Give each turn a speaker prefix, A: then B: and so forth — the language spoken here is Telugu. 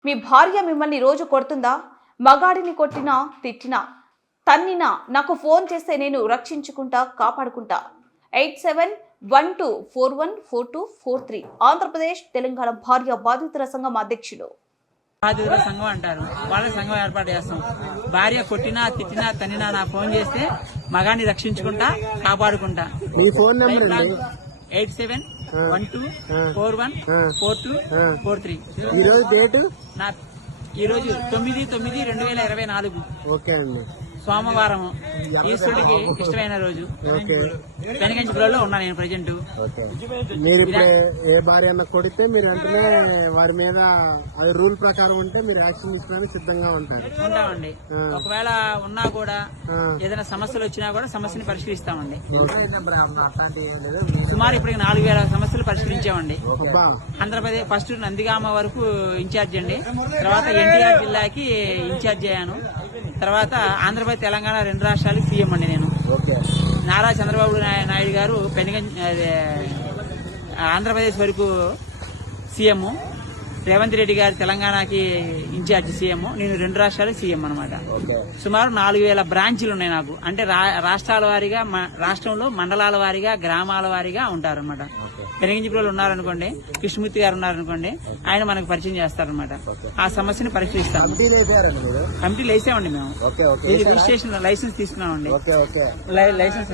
A: మీ భార్య మిమ్మల్ని రోజు కొడుతుందా? మగాడిని కొట్టినా తిట్టినా తన్నినా నాకు ఫోన్ చేస్తే నేను రక్షించుకుంటా, కాపాడుకుంటా. 8712414243 ఆంధ్రప్రదేశ్ తెలంగాణ భార్య బాధితుల సంఘం అధ్యక్షులు.
B: బాధితుల సంఘం అంటారు. వాళ్ళ సంఘం ఏర్పాటు చేస్తాం. భార్య కొట్టినా తిట్టినా తన్నినా నా ఫోన్ చేస్తే మగాన్ని రక్షించుకుంటా, కాపాడుకుంటా. 8712414243. ఈ రోజు 9/9/2024 సోమవారం, ఈశ్వరుడికి ఇష్టమైన రోజు. పెనగంచిపురంలో ఉన్నా నేను ప్రజెంట్.
C: మీరు ఇప్పుడు ఏ భార్య అన్న కొడితే మీరు వెంటనే వారి మీద అది రూల్ ప్రకారం ఉంటే మీరు యాక్షన్ తీసుకోవడానికి సిద్ధంగా
B: ఉంటామండి. ఒకవేళ ఉన్నా కూడా ఏదైనా సమస్యలు వచ్చినా కూడా సమస్యని పరిష్కరిస్తామండి. సుమారు ఇప్పటికి 4000 సమస్యలు పరిష్కరించామండి. ఆంధ్రప్రదేశ్ ఫస్ట్ నందిగామ వరకు ఇన్ఛార్జ్ అండి, తర్వాత ఎన్టీఆర్ జిల్లాకి ఇన్ఛార్జ్ అయ్యాను, తర్వాత ఆంధ్రప్రదేశ్ తెలంగాణ 2 రాష్ట్రాలకు సీఎం అండి నేను. నారా చంద్రబాబు నాయుడు గారు ఆంధ్రప్రదేశ్ వరకు సీఎం, రేవంత్ రెడ్డి గారు తెలంగాణకి ఇన్ఛార్జ్ సీఎం, నేను 2 రాష్ట్రాలకు సీఎం అనమాట. సుమారు 4000 బ్రాంచీలు ఉన్నాయి నాకు. అంటే రాష్ట్రాల వారీగా, రాష్ట్రంలో మండలాల వారీగా, గ్రామాల వారీగా ఉంటారు అనమాట. పెనగంచిపురంలో ఉన్నారనుకోండి, కృష్ణమూర్తి గారు ఉన్నారనుకోండి, ఆయన మనకు పరిచయం చేస్తారనమాట. ఆ సమస్యని పరిష్కరిస్తాం. కమిటీలు వేసామండి మేము. రిజిస్ట్రేషన్ లైసెన్స్ తీసుకున్నామండి. లైసెన్స్